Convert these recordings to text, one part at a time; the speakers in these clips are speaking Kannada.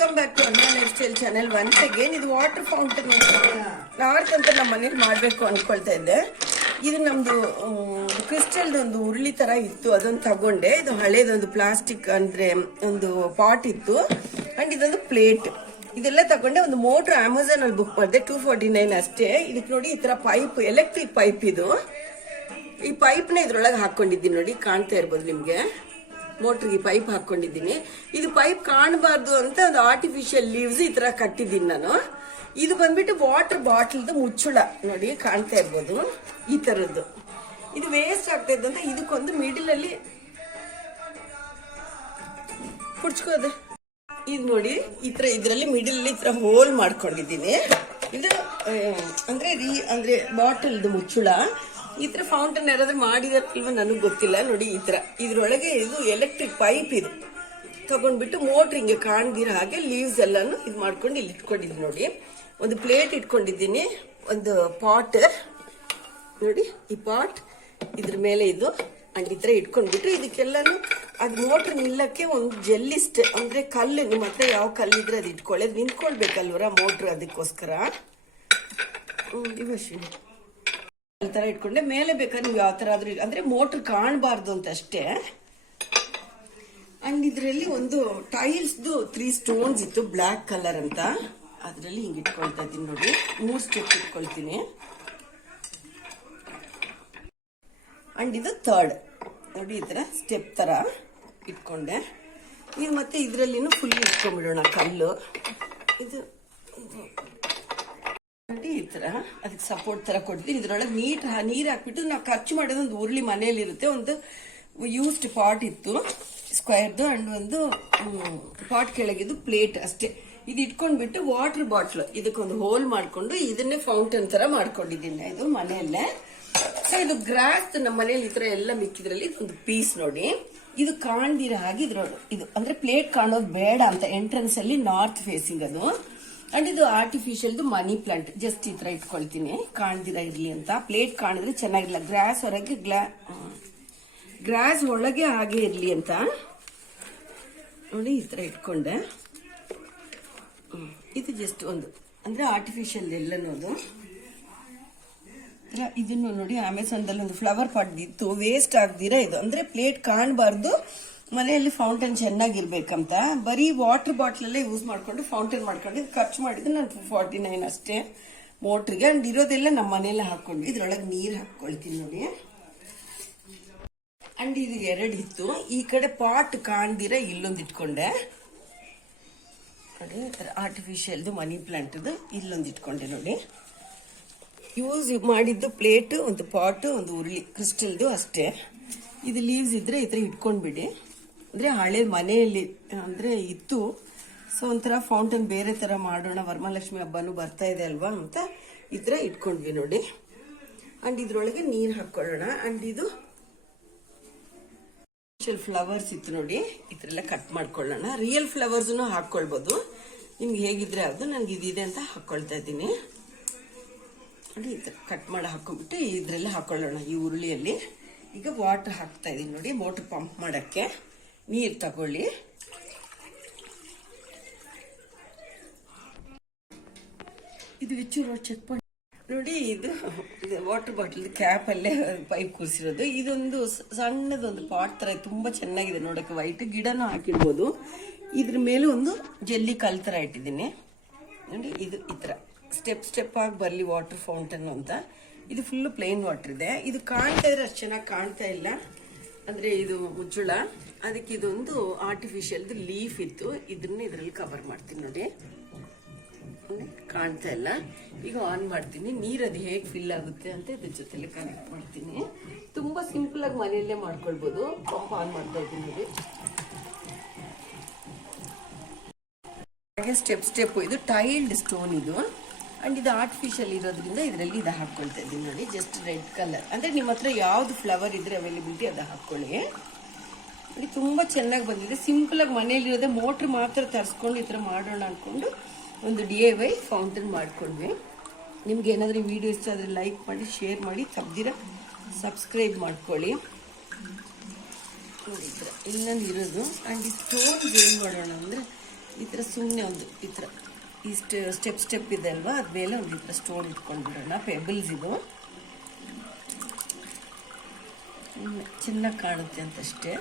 ವೆಲ್ಕಮ್ ಬ್ಯಾಕ್ ಟು ಅನ್ನ life style channel. Once again ಇದು ವಾಟರ್ ಫೌಂಟೇನ್ ನಾರ್ತ್ ಅಂತ ನಮ್ಮ ಮನೇಲಿ ಮಾಡಬೇಕು ಅಂದ್ಕೊಳ್ತಾ ಇದ್ದೆ. ಇದು ನಮ್ಮದು ಕ್ರಿಸ್ಟಲ್ದು ಒಂದು ಉರುಳಿ ಥರ ಇತ್ತು, ಅದೊಂದು ತಗೊಂಡೆ. ಇದು ಹಳೇದೊಂದು ಪ್ಲಾಸ್ಟಿಕ್ ಅಂದರೆ ಒಂದು ಪಾಟ್ ಇತ್ತು ಆ್ಯಂಡ್ ಇದೊಂದು ಪ್ಲೇಟ್, ಇದೆಲ್ಲ ತಗೊಂಡೆ. ಒಂದು ಮೋಟ್ರ್ ಅಮೆಝಾನಲ್ಲಿ ಬುಕ್ ಮಾಡಿದೆ, 249 ಅಷ್ಟೇ. ಇದಕ್ಕೆ ನೋಡಿ ಈ ಥರ ಪೈಪ್, ಎಲೆಕ್ಟ್ರಿಕ್ ಪೈಪ್ ಇದು. ಈ ಪೈಪ್ನ ಇದ್ರೊಳಗೆ ಹಾಕ್ಕೊಂಡಿದ್ದೀನಿ ನೋಡಿ, ಕಾಣ್ತಾ ಇರ್ಬೋದು ನಿಮಗೆ. ಮೋಟ್ರಿಗೆ ಪೈಪ್ ಹಾಕ್ಕೊಂಡಿದ್ದೀನಿ. ಇದು ಪೈಪ್ ಕಾಣಬಾರ್ದು ಅಂತ ಒಂದು ಆರ್ಟಿಫಿಷಿಯಲ್ ಲೀವ್ಸ್ ಈ ಥರ ಕಟ್ಟಿದ್ದೀನಿ ನಾನು. ಇದು ಬಂದ್ಬಿಟ್ಟು ವಾಟರ್ ಬಾಟಲ್ದು ಮುಚ್ಚಳ ನೋಡಿ, ಕಾಣ್ತಾ ಇರ್ಬೋದು ಈ ಥರದ್ದು. ಇದು ವೇಸ್ಟ್ ಆಗ್ತಾ ಇದ್ದಂತ ಇದಕ್ಕೊಂದು ಮಿಡಲಲ್ಲಿ ಕುಡ್ಸ್ಕೋದೆ. ಇದು ನೋಡಿ ಈ ಥರ ಇದರಲ್ಲಿ ಮಿಡಲಲ್ಲಿ ಈ ಥರ ಹೋಲ್ ಮಾಡ್ಕೊಂಡಿದ್ದೀನಿ. ಇದು ಅಂದ್ರೆ ಬಾಟಲ್ದು ಮುಚ್ಚಳ. ಈ ತರ ಫೌಂಟೇನ್ ಯಾರಾದ್ರೂ ಮಾಡಿದಾರಲ್ವ ನನಗೆ ಗೊತ್ತಿಲ್ಲ. ನೋಡಿ ಈ ತರ ಇದ್ರೊಳಗೆ ಇದು ಎಲೆಕ್ಟ್ರಿಕ್ ಪೈಪ್ ಇದು ತಗೊಂಡ್ಬಿಟ್ಟು ಮೋಟ್ರ್ ಹಿಂಗೆ ಕಾಣ್ದಿರ ಹಾಗೆ ಲೀವ್ಸ್ ಎಲ್ಲಾನು ಇದು ಮಾಡ್ಕೊಂಡು ಇಲ್ಲಿ ಇಟ್ಕೊಂಡಿದ್ದೀನಿ ನೋಡಿ. ಒಂದು ಪ್ಲೇಟ್ ಇಟ್ಕೊಂಡಿದ್ದೀನಿ, ಒಂದು ಪಾಟ್ ನೋಡಿ, ಈ ಪಾಟ್ ಇದ್ರ ಮೇಲೆ ಇದು ಅಂಡ್ ಈ ತರ ಇಟ್ಕೊಂಡ್ಬಿಟ್ಟು ಇದಕ್ಕೆಲ್ಲಾನು ಅದು ಮೋಟ್ರ್ ನಿಲ್ಲಕ್ಕೆ ಒಂದು ಜೆಲ್ಲಿಸ್ಟ್ ಅಂದ್ರೆ ಕಲ್ಲು, ನಿಮ್ಮ ಹತ್ರ ಯಾವ ಕಲ್ಲಿದ್ರೆ ಅದು ಇಟ್ಕೊಳ್ಳಿ, ಅದು ನಿಂತ್ಕೊಳ್ಬೇಕಲ್ವರ ಮೋಟ್ರ್, ಅದಕ್ಕೋಸ್ಕರ ಇವಶ್ವಿನಿ ಈ ತರ ಇಟ್ಕೊಂಡೆ. ಮೇಲೆ ಬೇಕಾದ್ರೆ ನೀವು ಯಾವ ತರ ಆದ್ರೂ ಅಂದ್ರೆ ಮೋಟ್ರ್ ಕಾಣಬಾರ್ದು ಅಂತ ಅಷ್ಟೇ. ಅಂಡ್ ಇದರಲ್ಲಿ ಒಂದು ಟೈಲ್ಸ್ದು 3 ಸ್ಟೋನ್ಸ್ ಇತ್ತು, ಬ್ಲಾಕ್ ಕಲರ್ ಅಂತ. ಅದರಲ್ಲಿ ಹಿಂಗೆ ಇಟ್ಕೊಳ್ತಾ ಇದ್ದೀನಿ ನೋಡಿ, 3 ಸ್ಟೆಪ್ ಇಟ್ಕೊಳ್ತೀನಿ. ಅಂಡ್ ಇದು ಥರ್ಡ್ ನೋಡಿ, ಈ ತರ ಸ್ಟೆಪ್ ತರ ಇಟ್ಕೊಂಡೆ. ಇದು ಮತ್ತೆ ಇದರಲ್ಲಿನೂ ಫುಲ್ ಇಟ್ಕೊಂಡ್ಬಿಡೋಣ ಕಲ್ಲು. ಇದು ಈ ತರ ಅದಕ್ಕೆ ಸಪೋರ್ಟ್ ತರ ಕೊಡ್ತೀನಿ. ಇದ್ರೊಳಗೆ ನೀರ್ ಹಾಕ್ಬಿಟ್ಟು ನಾವು ಖರ್ಚು ಮಾಡೋದು ಒಂದು ಉರುಳಿ ಮನೆಯಲ್ಲಿ ಇರುತ್ತೆ. ಒಂದು ಯೂಸ್ಡ್ ಪಾಟ್ ಇತ್ತು ಸ್ಕ್ವೇರ್ದು, ಅಂಡ್ ಒಂದು ಪಾಟ್ ಕೆಳಗಿದ್ದು ಪ್ಲೇಟ್ ಅಷ್ಟೇ. ಇದು ಇಟ್ಕೊಂಡ್ಬಿಟ್ಟು ವಾಟರ್ ಬಾಟ್ಲ್ ಇದಕ್ಕೊಂದು ಹೋಲ್ ಮಾಡ್ಕೊಂಡು ಇದನ್ನೇ ಫೌಂಟೇನ್ ತರ ಮಾಡ್ಕೊಂಡಿದ್ದೀನಿ ಇದು ಮನೆಯಲ್ಲೇ. ಸೊ ಇದು ಗ್ರಾಸ್ ನಮ್ಮ ಮನೇಲಿ ಈ ತರ ಎಲ್ಲ ಮಿಕ್ಕಿದ್ರಲ್ಲಿ ಇದೊಂದು ಪೀಸ್ ನೋಡಿ. ಇದು ಕಾಣ್ದಿರ ಹಾಗೆ ಇದು ಅಂದ್ರೆ ಪ್ಲೇಟ್ ಕಾಣೋದು ಬೇಡ ಅಂತ ಎಂಟ್ರೆನ್ಸ್ ಅಲ್ಲಿ ನಾರ್ತ್ ಫೇಸಿಂಗ್ ಅದು. ಅಂಡ್ ಇದು ಆರ್ಟಿಫಿಷಿಯಲ್ದು ಮನಿ ಪ್ಲಾಂಟ್, ಜಸ್ಟ್ ಈ ತರ ಇಟ್ಕೊಳ್ತೀನಿ ಕಾಣ್ದಿರ ಇರ್ಲಿ ಅಂತ. ಪ್ಲೇಟ್ ಕಾಣಿದ್ರೆ ಚೆನ್ನಾಗಿಲ್ಲ, ಗ್ರಾಸ್ ಹೊರಗೆ ಗ್ರಾಸ್ ಒಳಗೆ ಹಾಗೆ ಇರ್ಲಿ ಅಂತ ನೋಡಿ ಈ ತರ ಇಟ್ಕೊಂಡೆ. ಇದು ಜಸ್ಟ್ ಒಂದು ಅಂದ್ರೆ ಆರ್ಟಿಫಿಷಿಯಲ್ ಎಲ್ಲನೋದು. ಇದನ್ನು ನೋಡಿ ಅಮೆಝಾನ್ದಲ್ಲಿ ಒಂದು ಫ್ಲವರ್ ಪಾಟ್ ಇತ್ತು, ವೇಸ್ಟ್ ಆಗ್ದಿರ ಇದು ಅಂದ್ರೆ ಪ್ಲೇಟ್ ಕಾಣಬಾರ್ದು, ಮನೆಯಲ್ಲಿ ಫೌಂಟೇನ್ ಚೆನ್ನಾಗಿರ್ಬೇಕಂತ ಬರೀ ವಾಟರ್ ಬಾಟ್ಲಲ್ಲೇ ಯೂಸ್ ಮಾಡ್ಕೊಂಡು ಫೌಂಟೇನ್ ಮಾಡ್ಕೊಂಡು ಖರ್ಚು ಮಾಡಿದ್ದು ನಾನು 249 ಅಷ್ಟೇ ಮೋಟ್ರಿಗೆ. ಅಂಡ್ ಇರೋದೆಲ್ಲ ನಮ್ಮ ಮನೆಯಲ್ಲೇ ಹಾಕೊಂಡು ಇದ್ರೊಳಗೆ ನೀರು ಹಾಕೊಳ್ತೀನಿ ನೋಡಿ. ಅಂಡ್ ಇದು 2 ಇತ್ತು. ಈ ಕಡೆ ಪಾಟ್ ಕಾಣ್ದಿರ ಇಲ್ಲೊಂದು ಇಟ್ಕೊಂಡೆ ನೋಡಿ, ಆರ್ಟಿಫಿಷಿಯಲ್ದು ಮನಿ ಪ್ಲಾಂಟ್ದು ಇಲ್ಲೊಂದು ಇಟ್ಕೊಂಡೆ ನೋಡಿ. ಯೂಸ್ ಮಾಡಿದ್ದು ಪ್ಲೇಟ್, ಒಂದು ಪಾಟ್, ಒಂದು ಉರುಳಿ ಕ್ರಿಸ್ಟಲ್ದು ಅಷ್ಟೇ. ಇದು ಲೀವ್ಸ್ ಇದ್ರೆ ಈ ತರ ಇಟ್ಕೊಂಡ್ಬಿಡಿ. ಅಂದ್ರೆ ಹಳೆ ಮನೆಯಲ್ಲಿ ಅಂದ್ರೆ ಇತ್ತು. ಸೊ ಒಂಥರ ಫೌಂಟೇನ್ ಬೇರೆ ತರ ಮಾಡೋಣ, ವರಮಹಾಲಕ್ಷ್ಮಿ ಹಬ್ಬನೂ ಬರ್ತಾ ಇದೆ ಅಲ್ವಾ ಅಂತ ಈ ತರ ಇಟ್ಕೊಂಡ್ವಿ ನೋಡಿ. ಅಂಡ್ ಇದ್ರೊಳಗೆ ನೀರ್ ಹಾಕೊಳ್ಳೋಣ. ಅಂಡ್ ಇದು ಫ್ಲವರ್ಸ್ ಇತ್ತು ನೋಡಿ, ಈ ತರ ಎಲ್ಲ ಕಟ್ ಮಾಡ್ಕೊಳ್ಳೋಣ. ರಿಯಲ್ ಫ್ಲವರ್ಸ್ ಹಾಕೊಳ್ಬಹುದು, ನಿಮ್ಗೆ ಹೇಗಿದ್ರೆ ಅದು. ನನ್ಗೆ ಇದಿದೆ ಅಂತ ಹಾಕೊಳ್ತಾ ಇದ್ದೀನಿ ನೋಡಿ. ಈ ತರ ಕಟ್ ಮಾಡಿ ಹಾಕೊಂಡ್ಬಿಟ್ಟು ಇದ್ರಲ್ಲೇ ಹಾಕೊಳ್ಳೋಣ ಈ ಉರುಳಿಯಲ್ಲಿ. ಈಗ ವಾಟರ್ ಹಾಕ್ತಾ ಇದೀನಿ ನೋಡಿ, ಮೋಟರ್ ಪಂಪ್ ಮಾಡಕ್ಕೆ. ನೀರು ತಗೊಳ್ಳಿ. ಇದು ವಿಚ್ಚೂರು ಚೆಕ್ ಪಾಯಿಂಟ್ ನೋಡಿ. ಇದು ವಾಟರ್ ಬಾಟಲ್ ಕ್ಯಾಪ್ ಅಲ್ಲೇ ಪೈಪ್ ಕೂರಿಸಿರೋದು. ಇದೊಂದು ಸಣ್ಣದೊಂದು ಪಾಟ್ ತರ ತುಂಬಾ ಚೆನ್ನಾಗಿದೆ ನೋಡಕ್ಕೆ, ವೈಟ್ ಗಿಡನೂ ಹಾಕಿಡ್ಬೋದು. ಇದ್ರ ಮೇಲೆ ಒಂದು ಜಲ್ಲಿ ಕಲ್ ತರ ಇಟ್ಟಿದ್ದೀನಿ ನೋಡಿ. ಇದು ಈ ತರ ಸ್ಟೆಪ್ ಆಗಿ ಬರ್ಲಿ ವಾಟರ್ ಫೌಂಟೇನ್ ಅಂತ. ಇದು ಫುಲ್ ಪ್ಲೇನ್ ವಾಟರ್ ಇದೆ. ಇದು ಕಾಣ್ತಾ ಇದ್ರೆ ಅಷ್ಟು ಚೆನ್ನಾಗಿ ಕಾಣ್ತಾ ಇಲ್ಲ, ಅಂದ್ರೆ ಇದು ಮುಚ್ಚಳ. ಅದಕ್ಕೆ ಇದೊಂದು ಆರ್ಟಿಫಿಷಿಯಲ್ದು ಲೀಫ್ ಇತ್ತು, ಇದನ್ನ ಇದರಲ್ಲಿ ಕವರ್ ಮಾಡ್ತೀನಿ ನೋಡಿ. ಕಾಣ್ತಾ ಇಲ್ಲ. ಈಗ ಆನ್ ಮಾಡ್ತೀನಿ, ನೀರು ಅದು ಹೇಗೆ ಫಿಲ್ ಆಗುತ್ತೆ ಅಂತ ಇದ್ರ ಜೊತೆಲಿ ಕನೆಕ್ಟ್ ಮಾಡ್ತೀನಿ. ತುಂಬಾ ಸಿಂಪಲ್ ಆಗಿ ಮನೆಯಲ್ಲೇ ಮಾಡ್ಕೊಳ್ಬಹುದು. ಪಂಪ್ ಆನ್ ಮಾಡ್ತಾ ಇದ್ದೀನಿ ನೋಡಿ. ಹಾಗೆ ಸ್ಟೆಪ್ ಇದು ಟೈಲ್ಡ್ ಸ್ಟೋನ್ ಇದು. ಅಂಡ್ ಇದು ಆರ್ಟಿಫಿಷಿಯಲ್ ಇರೋದ್ರಿಂದ ಇದರಲ್ಲಿ ಇದು ಹಾಕೊಳ್ತಾ ಇದ್ದೀನಿ ನೋಡಿ. ಜಸ್ಟ್ ರೆಡ್ ಕಲರ್ ಅಂದ್ರೆ ನಿಮ್ಮ ಹತ್ರ ಯಾವ್ದು ಫ್ಲವರ್ ಇದ್ರೆ ಅವೈಲಬಿಲಿಟಿ ಅದು ಹಾಕೊಳ್ಳಿ ನೋಡಿ. ತುಂಬಾ ಚೆನ್ನಾಗಿ ಬಂದಿದೆ. ಸಿಂಪಲ್ ಆಗಿ ಮನೆಯಲ್ಲಿರೋದೇ, ಮೋಟ್ರ್ ಮಾತ್ರ ತರಿಸ್ಕೊಂಡು ಈ ತರ ಮಾಡೋಣ ಅನ್ಕೊಂಡು ಒಂದು DIY ಫೌಂಟೇನ್ ಮಾಡ್ಕೊಂಡ್ವಿ. ನಿಮ್ಗೆ ಏನಾದ್ರೂ ವಿಡಿಯೋ ಇಷ್ಟ ಆದ್ರೆ ಲೈಕ್ ಮಾಡಿ, ಶೇರ್ ಮಾಡಿ, ತಪ್ಪದಿರ ಸಬ್ಸ್ಕ್ರೈಬ್ ಮಾಡ್ಕೊಳ್ಳಿ. ನೋಡಿದ್ರೆ ಇನ್ನೊಂದು ಇರೋದು. ಅಂಡ್ ಈ ಸ್ಟೋನ್ಸ್ ಏನ್ ಮಾಡೋಣ ಅಂದ್ರೆ ಈ ಥರ ಸುಮ್ಮನೆ ಒಂದು ಈ ಥರ ಇಷ್ಟು ಸ್ಟೆಪ್ ಇದೆ ಅಲ್ವಾ, ಅದ್ಮೇಲೆ ಒಂದು ಈ ಥರ ಸ್ಟೋನ್ ಇಟ್ಕೊಂಡ್ಬಿಡೋಣ. ಪೆಬಲ್ಸ್ ಇದು ಚೆನ್ನಾಗಿ ಕಾಣುತ್ತೆ ಅಂತಷ್ಟೇ.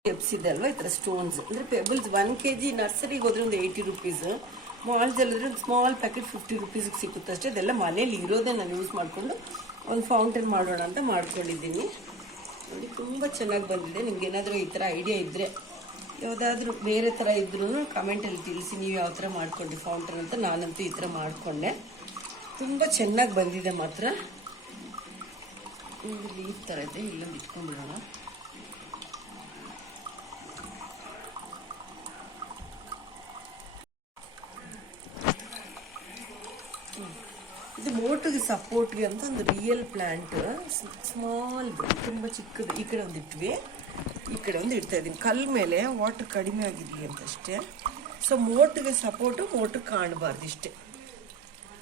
ಸ್ಟೆಪ್ಸ್ ಇದೆ ಅಲ್ವಾ, ಈ ಥರ ಸ್ಟೋನ್ಸ್ ಅಂದರೆ ಪೆಬಲ್ಸ್ 1 kg ನರ್ಸರಿಗೆ ಹೋದ್ರೆ ಒಂದು 80 rupees, ಮಾಲ್ಸಲ್ಲಿದ್ರೆ ಒಂದು ಸ್ಮಾಲ್ ಪ್ಯಾಕೆಟ್ 50 rupeesಗೆ ಸಿಗುತ್ತೆ ಅಷ್ಟೇ. ಅದೆಲ್ಲ ಮನೇಲಿ ಇರೋದೇ ನಾನು ಯೂಸ್ ಮಾಡಿಕೊಂಡು ಒಂದು ಫೌಂಟೇನ್ ಮಾಡೋಣ ಅಂತ ಮಾಡ್ಕೊಂಡಿದ್ದೀನಿ. ನೋಡಿ ತುಂಬ ಚೆನ್ನಾಗಿ ಬಂದಿದೆ. ನಿಮ್ಗೆ ಏನಾದರೂ ಈ ಥರ ಐಡಿಯಾ ಇದ್ದರೆ, ಯಾವುದಾದ್ರೂ ಬೇರೆ ಥರ ಇದ್ರೂ ಕಮೆಂಟಲ್ಲಿ ತಿಳಿಸಿ ನೀವು ಯಾವ ಥರ ಮಾಡ್ಕೊಂಡು ಫೌಂಟೇನ್ ಅಂತ. ನಾನಂತೂ ಈ ಥರ ಮಾಡಿಕೊಂಡೆ, ತುಂಬ ಚೆನ್ನಾಗಿ ಬಂದಿದೆ ಮಾತ್ರ. ಈ ಥರ ಇದೆ, ಇಲ್ಲೊಂದು ಇಟ್ಕೊಂಡ್ಬಿಡೋಣ. ಇದು ಮೋಟ್ರಿಗೆ ಸಪೋರ್ಟ್ಗೆ ಅಂತ ಒಂದು ರಿಯಲ್ ಪ್ಲ್ಯಾಂಟ್, ಸ್ಮಾಲ್ ತುಂಬ ಚಿಕ್ಕದು. ಈ ಕಡೆ ಒಂದು ಇಟ್ವಿ, ಈ ಕಡೆ ಒಂದು ಇಡ್ತಾ ಇದ್ದೀನಿ. ಕಲ್ ಮೇಲೆ ವಾಟರ್ ಕಡಿಮೆ ಆಗಿರಲಿ ಅಂತಷ್ಟೇ. ಸೊ ಮೋಟ್ರಿಗೆ ಸಪೋರ್ಟು, ಮೋಟ್ರ್ ಕಾಣಬಾರ್ದು ಇಷ್ಟೇ.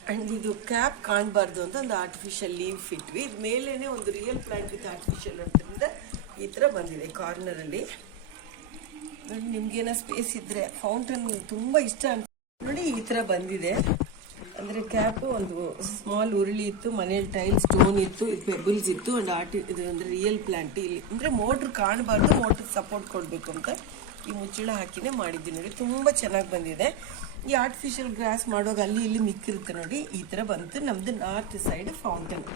ಆ್ಯಂಡ್ ಇದು ಕ್ಯಾಪ್ ಕಾಣಬಾರ್ದು ಅಂತ ಒಂದು ಆರ್ಟಿಫಿಷಿಯಲ್ ಲೀಫ್ ಇಟ್ವಿ. ಇದು ಮೇಲೇ ಒಂದು ರಿಯಲ್ ಪ್ಲ್ಯಾಂಟ್ ವಿತ್ ಆರ್ಟಿಫಿಷಿಯಲ್ ಅಂತಂದ್ರೆ ಈ ಥರ ಬಂದಿದೆ ಕಾರ್ನರಲ್ಲಿ. ನೋಡಿ ನಿಮ್ಗೇನೋ ಸ್ಪೇಸ್ ಇದ್ದರೆ, ಫೌಂಟೇನ್ ತುಂಬ ಇಷ್ಟ ಅಂತ ನೋಡಿ ಈ ಥರ ಬಂದಿದೆ. ಅಂದರೆ ಕ್ಯಾಪು ಒಂದು ಸ್ಮಾಲ್ ಉರುಳಿ ಇತ್ತು, ಮನೇಲಿ ಟೈಲ್ ಸ್ಟೋನ್ ಇತ್ತು, ಇದು ಪೆಬಲ್ಸ್ ಇತ್ತು, ಆ್ಯಂಡ್ ಇದು ಅಂದರೆ ರಿಯಲ್ ಪ್ಲ್ಯಾಂಟ್. ಇಲ್ಲಿ ಅಂದರೆ ಮೋಟ್ರ್ ಕಾಣಬಾರ್ದು, ಮೋಟ್ರ್ ಸಪೋರ್ಟ್ ಕೊಡಬೇಕು ಅಂತ ಈ ಮುಚ್ಚಳ ಹಾಕಿನೇ ಮಾಡಿದ್ದೀನಿ. ನೋಡಿ ತುಂಬ ಚೆನ್ನಾಗಿ ಬಂದಿದೆ. ಈ ಆರ್ಟಿಫಿಷಿಯಲ್ ಗ್ರಾಸ್ ಮಾಡುವಾಗ ಅಲ್ಲಿ ಇಲ್ಲಿ ಮಿಕ್ಕಿರುತ್ತೆ ನೋಡಿ, ಈ ಥರ ಬಂತು ನಮ್ಮದು ನಾರ್ತ್ ಸೈಡ್ ಫೌಂಟೇನ್.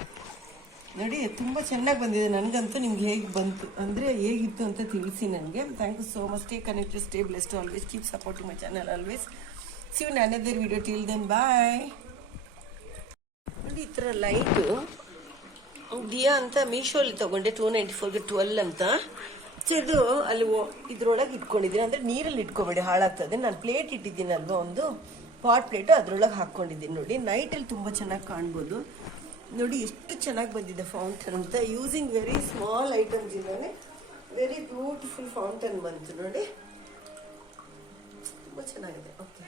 ನೋಡಿ ತುಂಬ ಚೆನ್ನಾಗಿ ಬಂದಿದೆ. ನನಗಂತೂ ನಿಮ್ಗೆ ಹೇಗೆ ಬಂತು ಅಂದರೆ ಹೇಗಿತ್ತು ಅಂತ ತಿಳಿಸಿ ನನಗೆ. Thank you so much. Stay connected, stay blessed, always keep supporting my channel always. See you in another video. Till then, bye. ನೋಡಿ ಈ ಥರ ಲೈಟು ದಿಯಾ ಅಂತ ಮೀಶೋಲ್ಲಿ ತೊಗೊಂಡೆ, 294ಗೆ 12 ಅಂತ. ಸೊ ಇದು ಅಲ್ಲಿ ಇದ್ರೊಳಗೆ ಇಟ್ಕೊಂಡಿದ್ದೀನಿ. ಅಂದರೆ ನೀರಲ್ಲಿ ಇಟ್ಕೊಬೇಡಿ, ಹಾಳಾಗ್ತದೆ. ನಾನು ಪ್ಲೇಟ್ ಇಟ್ಟಿದ್ದೀನಲ್ವ, ಒಂದು ಪಾಟ್ ಪ್ಲೇಟು, ಅದರೊಳಗೆ ಹಾಕ್ಕೊಂಡಿದ್ದೀನಿ. ನೋಡಿ ನೈಟಲ್ಲಿ ತುಂಬ ಚೆನ್ನಾಗಿ ಕಾಣ್ಬೋದು. ನೋಡಿ ಎಷ್ಟು ಚೆನ್ನಾಗಿ ಬಂದಿದೆ ಫೌಂಟೇನ್ ಅಂತ. ಯೂಸಿಂಗ್ ವೆರಿ ಸ್ಮಾಲ್ ಐಟಮ್ಸ್ ಇಂದಾನೆ ವೆರಿ ಬ್ಯೂಟಿಫುಲ್ ಫೌಂಟೇನ್ ಬಂತು ನೋಡಿ, ತುಂಬ ಚೆನ್ನಾಗಿದೆ. ಓಕೆ.